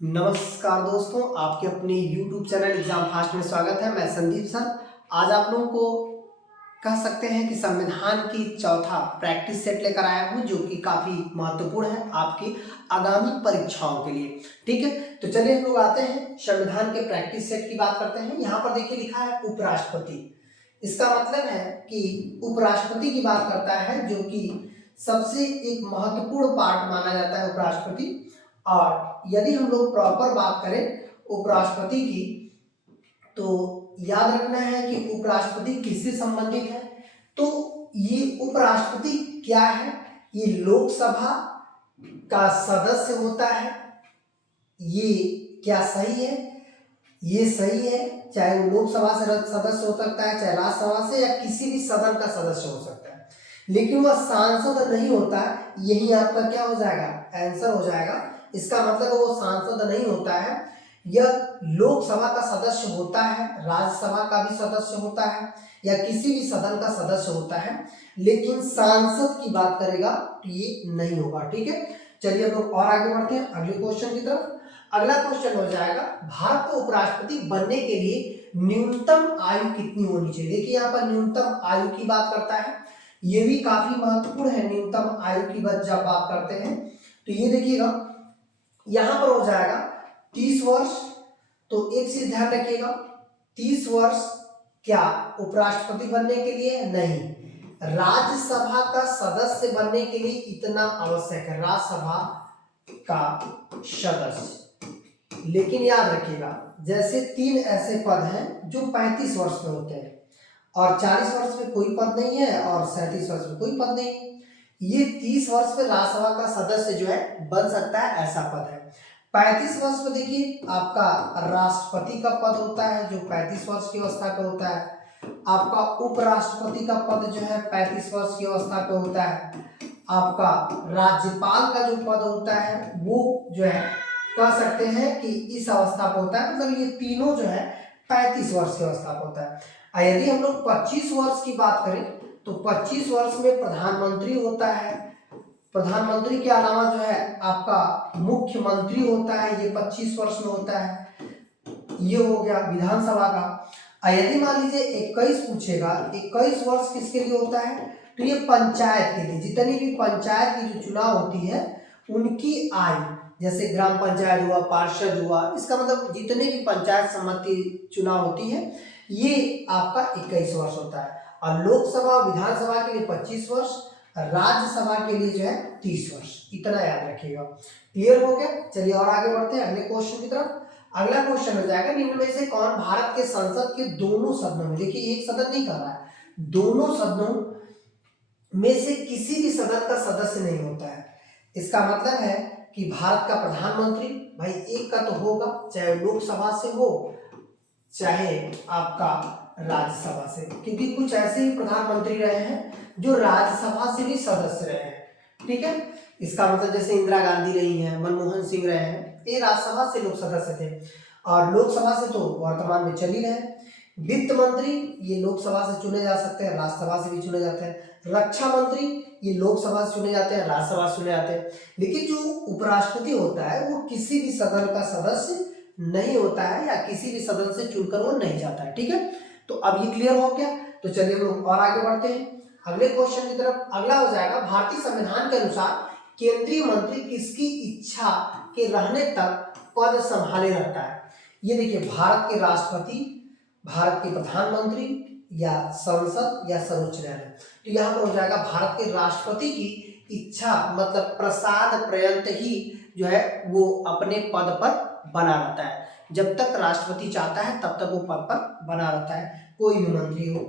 नमस्कार दोस्तों, आपके अपने YouTube चैनल एग्जाम फास्ट में स्वागत है। मैं संदीप सर। आज आप लोगों को कह सकते हैं कि संविधान की चौथा प्रैक्टिस सेट लेकर आया हूं, जो कि काफ़ी महत्वपूर्ण है आपकी आगामी परीक्षाओं के लिए। ठीक है, तो चलिए हम लोग आते हैं संविधान के प्रैक्टिस सेट की बात करते हैं। यहाँ पर देखिए लिखा है उपराष्ट्रपति। इसका मतलब है कि उपराष्ट्रपति की बात करता है, जो कि सबसे एक महत्वपूर्ण पार्ट माना जाता है उपराष्ट्रपति। और यदि हम लोग प्रॉपर बात करें उपराष्ट्रपति की, तो याद रखना है कि उपराष्ट्रपति किससे संबंधित है। तो ये उपराष्ट्रपति क्या है? ये लोकसभा का सदस्य होता है। ये क्या सही है? ये सही है, चाहे वो लोकसभा से सदस्य हो सकता है, चाहे राज्यसभा से, या किसी भी सदन का सदस्य हो सकता है, लेकिन वह सांसद नहीं होता। यही आपका क्या हो जाएगा? आंसर हो जाएगा। इसका मतलब वो सांसद नहीं होता है, यह लोकसभा का सदस्य होता है, राज्यसभा का भी सदस्य होता है, या किसी भी सदन का सदस्य होता है, लेकिन सांसद की बात करेगा तो ये नहीं होगा। ठीक है, चलिए हम लोग और आगे बढ़ते हैं अगले क्वेश्चन की तरफ। अगला क्वेश्चन हो जाएगा, भारत को उपराष्ट्रपति बनने के लिए न्यूनतम आयु कितनी होनी चाहिए। देखिए यहाँ पर न्यूनतम आयु की बात करता है, ये भी काफी महत्वपूर्ण है। न्यूनतम आयु की बात जब बात करते हैं तो ये देखिएगा यहां पर हो जाएगा 30 वर्ष। तो एक चीज ध्यान रखिएगा, 30 वर्ष क्या उपराष्ट्रपति बनने के लिए? नहीं, राज्यसभा का सदस्य बनने के लिए इतना आवश्यक है, राज्यसभा का सदस्य। लेकिन याद रखिएगा, जैसे 3 ऐसे पद हैं जो 35 वर्ष में होते हैं, और 40 वर्ष में कोई पद नहीं है, और 37 वर्ष में कोई पद नहीं है। ये 30 वर्ष में राज्यसभा का सदस्य जो है बन सकता है, ऐसा पद है। 35 वर्ष में देखिए आपका राष्ट्रपति का पद होता है, जो 35 वर्ष की अवस्था पे होता है। आपका उपराष्ट्रपति का पद जो है 35 वर्ष की अवस्था पे होता है। आपका राज्यपाल का जो पद होता है वो जो है कह सकते हैं कि इस अवस्था पे होता है, मतलब ये तीनों जो है 35 वर्ष की अवस्था पे होता है। यदि हम लोग 25 वर्ष की बात करें तो 25 वर्ष में प्रधानमंत्री होता है। प्रधानमंत्री के अलावा जो है आपका मुख्यमंत्री होता है, ये 25 वर्ष में होता है। ये हो गया विधानसभा का। यदि मान लीजिए 21 पूछेगा, 21 वर्ष किसके लिए होता है? तो ये पंचायत के लिए, जितनी भी पंचायत की जो चुनाव होती है उनकी आयु, जैसे ग्राम पंचायत हुआ, पार्षद हुआ, इसका मतलब जितने भी पंचायत समिति चुनाव होती है ये आपका 21 वर्ष होता है। और लोकसभा विधानसभा के लिए 25 वर्ष, राज्यसभा के लिए जो है 30 वर्ष। इतना याद रखिएगा। क्लियर हो गया? चलिए और आगे बढ़ते हैं अगले क्वेश्चन की तरफ। अगला क्वेश्चन हो जाएगा, निम्न में से कौन भारत के संसद के दोनों सदनों में, देखिए एक सदन नहीं कर रहा है, दोनों सदनों में से किसी भी सदन का सदस्य नहीं होता है। इसका मतलब है कि भारत का प्रधानमंत्री भाई एक का तो होगा, चाहे लोकसभा से हो चाहे आपका राज्यसभा से, क्योंकि कुछ ऐसे ही प्रधानमंत्री रहे हैं जो राज्यसभा से भी सदस्य रहे हैं। ठीक है, इसका मतलब जैसे इंदिरा गांधी रही हैं, मनमोहन सिंह रहे हैं, ये राज्यसभा से लोग सदस्य थे, और लोकसभा से तो वर्तमान में चल ही रहे हैं। वित्त मंत्री ये लोकसभा से चुने जा सकते हैं, राज्यसभा से भी चुने जाते हैं। रक्षा मंत्री ये लोकसभा से चुने जाते हैं, राज्यसभा से चुने जाते हैं। लेकिन जो उपराष्ट्रपति होता है वो किसी भी सदन का सदस्य नहीं होता है, या किसी भी सदन से चुनकर वो नहीं जाता है। ठीक है, तो अब ये क्लियर हो गया। तो चलिए हम लोग और आगे बढ़ते हैं अगले क्वेश्चन की तरफ। अगला हो जाएगा, भारतीय संविधान के अनुसार केंद्रीय मंत्री किसकी इच्छा के रहने तक पद संभाले रहता है। ये देखिए, भारत के राष्ट्रपति, भारत के प्रधानमंत्री, या संसद, या सर्वोच्च न्यायालय। तो यहाँ पर हो जाएगा भारत के राष्ट्रपति की इच्छा, मतलब प्रसाद पर्यंत ही जो है वो अपने पद पर बना रहता है। जब तक राष्ट्रपति चाहता है तब तक वो पद पर बना रहता है, कोई भी मंत्री हो।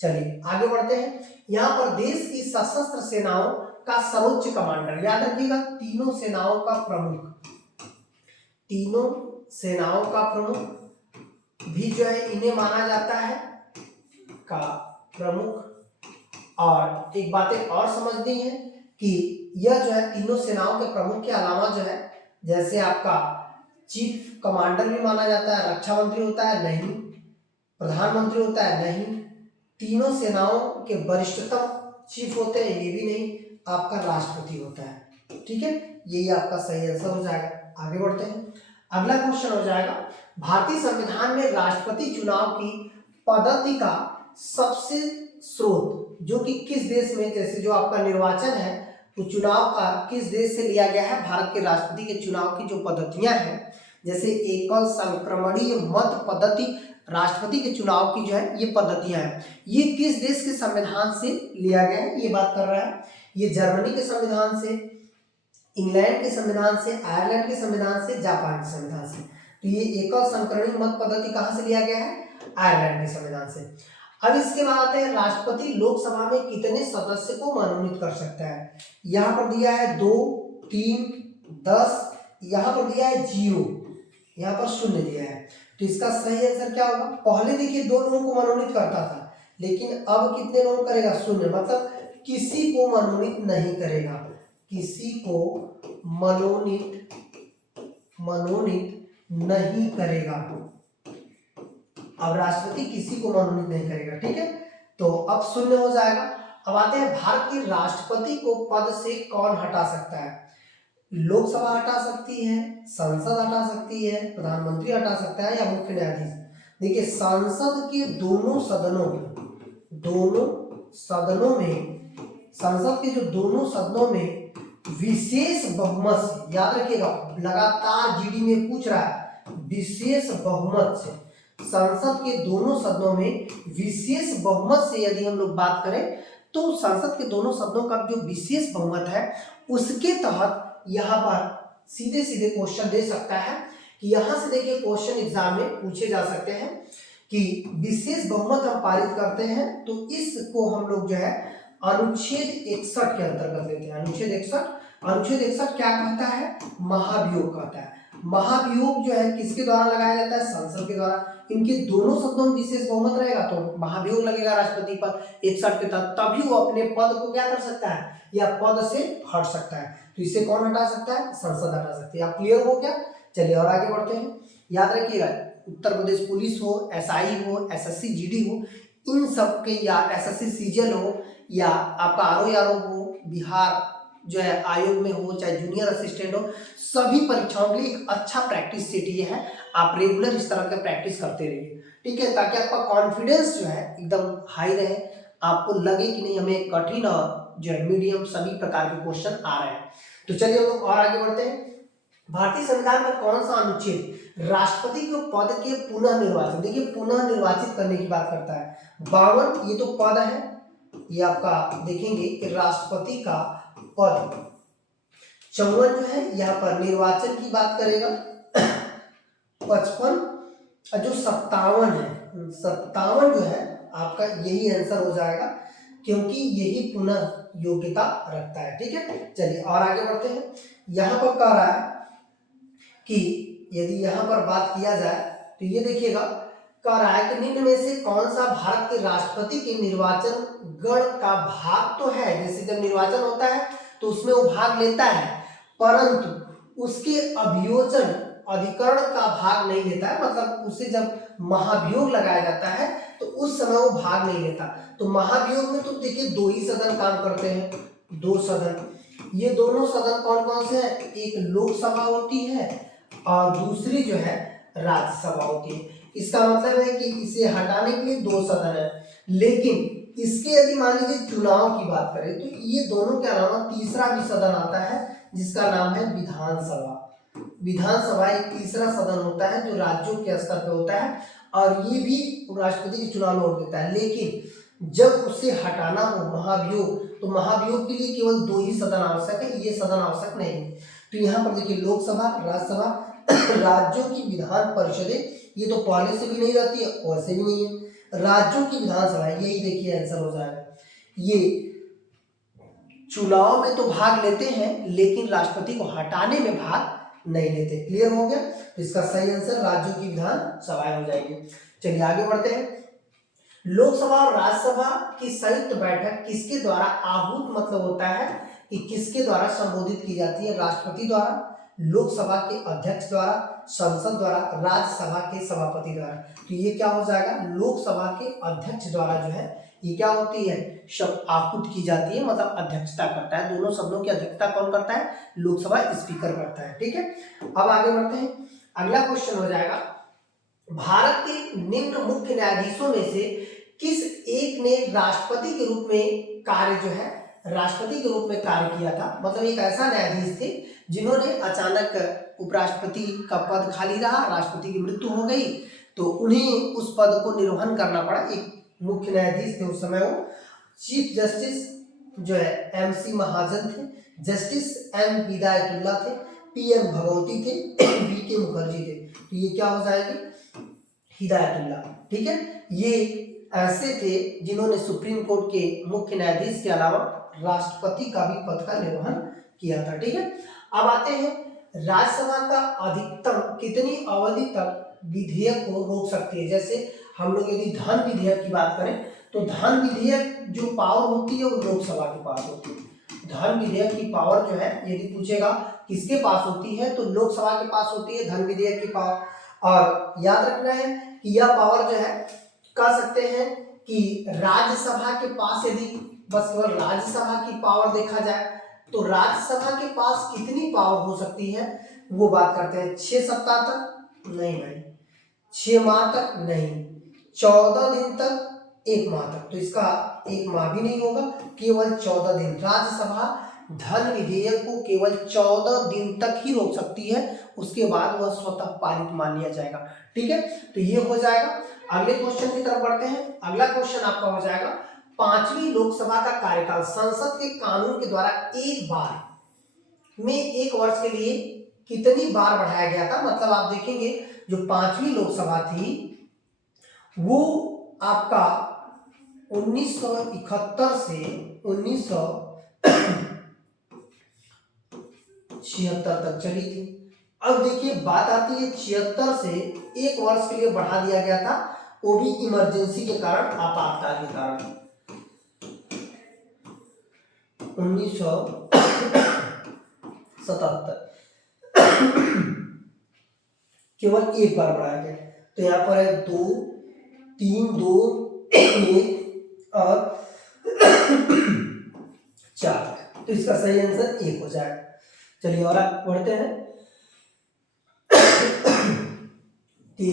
चलिए आगे बढ़ते हैं। यहाँ पर देश की सशस्त्र सेनाओं का सर्वोच्च कमांडर, याद रखिएगा तीनों सेनाओं का प्रमुख, तीनों सेनाओं का प्रमुख भी जो है इन्हें माना जाता है का प्रमुख। और एक बातें और समझनी है कि यह जो है तीनों सेनाओं के प्रमुख के अलावा जो है, जैसे आपका चीफ कमांडर भी माना जाता है, रक्षा मंत्री होता है नहीं, प्रधानमंत्री होता है नहीं, तीनों सेनाओं के वरिष्ठतम चीफ होते हैं ये भी नहीं, आपका राष्ट्रपति होता है। ठीक है, यही आपका सही आंसर हो जाएगा। आगे बढ़ते हैं अगला क्वेश्चन हो जाएगा, भारतीय संविधान में राष्ट्रपति चुनाव की पद्धति का सबसे स्रोत जो कि किस देश में, जैसे जो आपका निर्वाचन है तो चुनाव का किस देश से लिया गया है, भारत के राष्ट्रपति के चुनाव की जो पद्धतियां हैं, जैसे एकल संक्रमणीय मत पद्धति, राष्ट्रपति के चुनाव की जो है ये पद्धतियां हैं, ये किस देश के संविधान से लिया गया है, ये बात कर रहा है। ये जर्मनी के संविधान से, इंग्लैंड के संविधान से, आयरलैंड के संविधान से, जापान के संविधान से। तो ये एकल संक्रमणीय मत पद्धति कहाँ से लिया गया है, आयरलैंड के संविधान से। अब इसके बाद आते हैं, राष्ट्रपति लोकसभा में कितने सदस्य को मनोनीत कर सकता है। यहाँ पर दिया है 2, 3, 10, यहाँ पर दिया है 0, यहाँ पर 0 दिया है। तो इसका सही आंसर क्या होगा, पहले देखिए 2 लोगों को मनोनीत करता था, लेकिन अब कितने लोगों करेगा, 0, मतलब किसी को मनोनीत नहीं करेगा, किसी को मनोनीत नहीं करेगा। अब राष्ट्रपति किसी को मनोनीत नहीं करेगा, ठीक है, तो अब 0 हो जाएगा। अब आते हैं, भारत के राष्ट्रपति को पद से कौन हटा सकता है। लोकसभा हटा सकती है, संसद हटा सकती है, प्रधानमंत्री हटा सकता है या मुख्य न्यायाधीश। देखिए संसद के दोनों सदनों में संसद के जो दोनों सदनों में विशेष बहुमत से, याद रखिएगा लगातार जीडी में पूछ रहा है, विशेष बहुमत से, संसद के दोनों सदनों में विशेष बहुमत से यदि हम लोग बात करें तो संसद के दोनों सदनों का जो विशेष बहुमत है उसके तहत यहाँ पर सीधे सीधे क्वेश्चन दे सकता है कि यहाँ से देखिए क्वेश्चन एग्जाम में पूछे जा सकते हैं कि विशेष बहुमत हम पारित करते हैं तो इसको हम लोग जो है अनुच्छेद 61 के अंतर्गत लेते हैं। अनुच्छेद 61 क्या कहता है, महाभियोग कहता है। महाभियोग जो है किसके द्वारा लगाया जाता है, संसद के द्वारा। इनके दोनों सदनों में विशेष बहुमत रहेगा तो महाभियोग लगेगा राष्ट्रपति पर 61 के तहत, तभी वो अपने पद को क्या कर सकता है या पद से हट सकता है। तो इसे कौन हटा सकता है, संसद हटा सकती है। आप क्लियर हो क्या, चलिए और आगे बढ़ते हैं। याद रखिएगा उत्तर प्रदेश पुलिस हो, एसआई हो, एसएससी जीडी हो, इन सब के, या एसएससी सीजीएल हो या आपका आरओ हो, बिहार जो है आयोग में हो, चाहे जूनियर असिस्टेंट हो, सभी परीक्षाओं के लिए एक अच्छा प्रैक्टिस सेट ये है। आप रेगुलर इस तरह के प्रैक्टिस करते रहिए, ठीक है, ताकि आपका कॉन्फिडेंस जो है एकदम हाई रहे, आपको लगे कि नहीं हमें कठिन और जो है मीडियम सभी प्रकार के क्वेश्चन आ रहे हैं। तो चलिए हम लोग और आगे बढ़ते हैं। भारतीय संविधान का कौन सा अनुच्छेद राष्ट्रपति के पद के पुनः निर्वाचन, देखिए पुनः निर्वाचित करने की बात करता है। 52 ये तो पद है, ये आपका देखेंगे कि राष्ट्रपति का पद। 54 जो है यहाँ पर निर्वाचन की बात करेगा। 55 जो 57 है, 57 जो है आपका यही आंसर हो जाएगा क्योंकि यही पुनः योग्यता रखता है, ठीक है। चलिए और आगे बढ़ते हैं। यहाँ पर कह रहा है कि यदि यहाँ पर बात किया जाए तो ये देखिएगा, कह रहा है कि निम्न में से कौन सा भारत के राष्ट्रपति के निर्वाचन गण का भाग तो है, जैसे जब निर्वाचन होता है तो उसमें वो भाग लेता है, परंतु उसके अभियोजन अधिकरण का भाग नहीं लेता है, मतलब उसे जब महाभियोग लगाया जाता है तो उस समय वो भाग नहीं लेता। तो महाभियोग में तो देखिए 2 ही सदन काम करते हैं, 2 सदन। ये दोनों सदन कौन कौन से हैं, एक लोकसभा होती है और दूसरी जो है राज्यसभा होती है। इसका मतलब है कि इसे हटाने के लिए 2 सदन है, लेकिन इसके यदि मान लीजिए चुनाव की बात करें तो ये दोनों के अलावा तीसरा भी सदन आता है जिसका नाम है विधानसभा। विधानसभा एक तीसरा सदन होता है जो राज्यों के स्तर पे होता है और ये भी राष्ट्रपति के चुनाव में वोट देता है, लेकिन जब उसे हटाना हो महाभियोग तो महाभियोग के लिए केवल 2 ही सदन आवश्यक है, ये सदन आवश्यक नहीं है। तो यहाँ पर देखिए लोकसभा, राज्यसभा, राज्यों की विधान परिषदें, ये तो पहले से भी नहीं रहती है और से भी नहीं है, राज्यों की विधानसभा, यही देखिए आंसर हो जाएगा। ये चुनाव में तो भाग लेते हैं लेकिन राष्ट्रपति को हटाने में भाग नहीं लेते। क्लियर हो गया, तो इसका सही आंसर राज्यों की विधानसभाएं हो जाएगी। चलिए आगे बढ़ते हैं। लोकसभा और राज्यसभा की संयुक्त बैठक किसके द्वारा आहूत, मतलब होता है कि किसके द्वारा संबोधित की जाती है, राष्ट्रपति द्वारा, लोकसभा के अध्यक्ष द्वारा, संसद द्वारा, राज्यसभा के सभापति द्वारा। तो ये क्या हो जाएगा, लोकसभा के अध्यक्ष द्वारा जो है ये क्या होती है, शब्द आहूत की जाती है, मतलब अध्यक्षता करता है। दोनों शब्दों की अध्यक्षता कौन करता है, लोकसभा स्पीकर करता है, ठीक है। अब आगे बढ़ते हैं। अगला क्वेश्चन हो जाएगा, भारत के निम्न मुख्य न्यायाधीशों में से किस एक ने राष्ट्रपति के रूप में कार्य किया था। मतलब एक ऐसा न्यायाधीश थे जिन्होंने अचानक उपराष्ट्रपति का पद खाली रहा, राष्ट्रपति की मृत्यु हो गई, तो उन्हें उस पद को निर्वहन करना पड़ा। एक मुख्य न्यायाधीश थे उस समय, वो चीफ जस्टिस जो है MC महाजन थे, जस्टिस M हिदायतुल्ला थे, PM भगवती थे, VK मुखर्जी थे। तो ये क्या हो जाएगी, हिदायतुल्ला। ठीक है, ये ऐसे थे जिन्होंने सुप्रीम कोर्ट के मुख्य न्यायाधीश के अलावा राष्ट्रपति का भी पद का निर्वहन किया था। ठीक है, अब आते हैं, राज्यसभा का अधिकतम कितनी अवधि तक विधेयक को रोक सकती है। जैसे हम लोग यदि धन विधेयक की बात करें तो धन विधेयक जो पावर होती है वो लोकसभा के पास होती है। धन विधेयक की पावर जो है यदि पूछेगा किसके पास होती है तो लोकसभा के पास होती है धन विधेयक की पावर। और याद रखना है कि यह पावर जो है कह सकते हैं कि राज्यसभा के पास, यदि बस केवल राज्यसभा की पावर देखा जाए तो राज्यसभा के पास कितनी पावर हो सकती है वो बात करते हैं। 6 सप्ताह तक नहीं भाई, 6 माह तक नहीं, 14 दिन तक, 1 माह तक। तो इसका 1 माह भी नहीं होगा, केवल 14 दिन। राज्यसभा धन विधेयक को केवल 14 दिन तक ही रोक सकती है, उसके बाद वह स्वतः पारित मान लिया जाएगा। ठीक है, तो ये हो जाएगा। अगले क्वेश्चन की तरफ बढ़ते हैं। अगला क्वेश्चन आपका हो जाएगा, 5वीं लोकसभा का कार्यकाल संसद के कानून के द्वारा एक बार में 1 वर्ष के लिए कितनी बार बढ़ाया गया था। मतलब आप देखेंगे जो 5वीं लोकसभा थी वो आपका 1971 से 1976 तक चली थी। अब देखिए बात आती है 76 से 1 वर्ष के लिए बढ़ा दिया गया था, वो भी इमरजेंसी के कारण, आपातकाल के कारण। 1977 केवल 1 बार बढ़ाया गया। तो यहाँ पर है 2, 3, 2, 1 और 4। तो इसका सही आंसर 1 हो जाएगा। चलिए और आगे बढ़ते हैं कि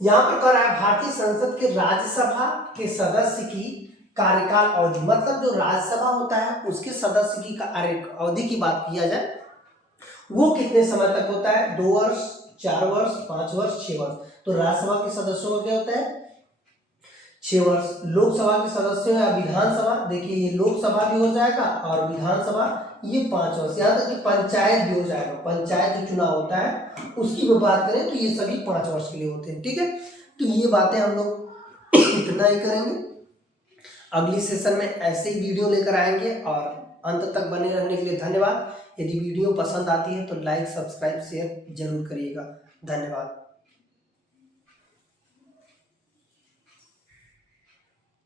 यहाँ पर कर रहा है भारतीय संसद के राज्यसभा के सदस्य की कार्यकाल अवधि। मतलब जो राज्यसभा होता है उसके सदस्य की अवधि की बात किया जाए वो कितने समय तक होता है, 2 वर्ष, 4 वर्ष, 5 वर्ष, 6 वर्ष। तो राज्यसभा के सदस्यों का क्या होता है, 6 वर्ष। लोकसभा के सदस्यों या विधानसभा, देखिए ये लोकसभा भी हो जाएगा और विधानसभा ये 5 वर्ष। यहाँ तक कि पंचायत भी हो जाएगा, पंचायत जो चुनाव होता है उसकी भी बात करें तो ये सभी 5 वर्ष के लिए होते हैं। ठीक है, तो ये बातें हम लोग इतना ही करेंगे। अगली सेशन में ऐसे ही वीडियो लेकर आएंगे और अंत तक बने रहने के लिए धन्यवाद। यदि वीडियो पसंद आती है तो लाइक, सब्सक्राइब, शेयर जरूर करिएगा। धन्यवाद।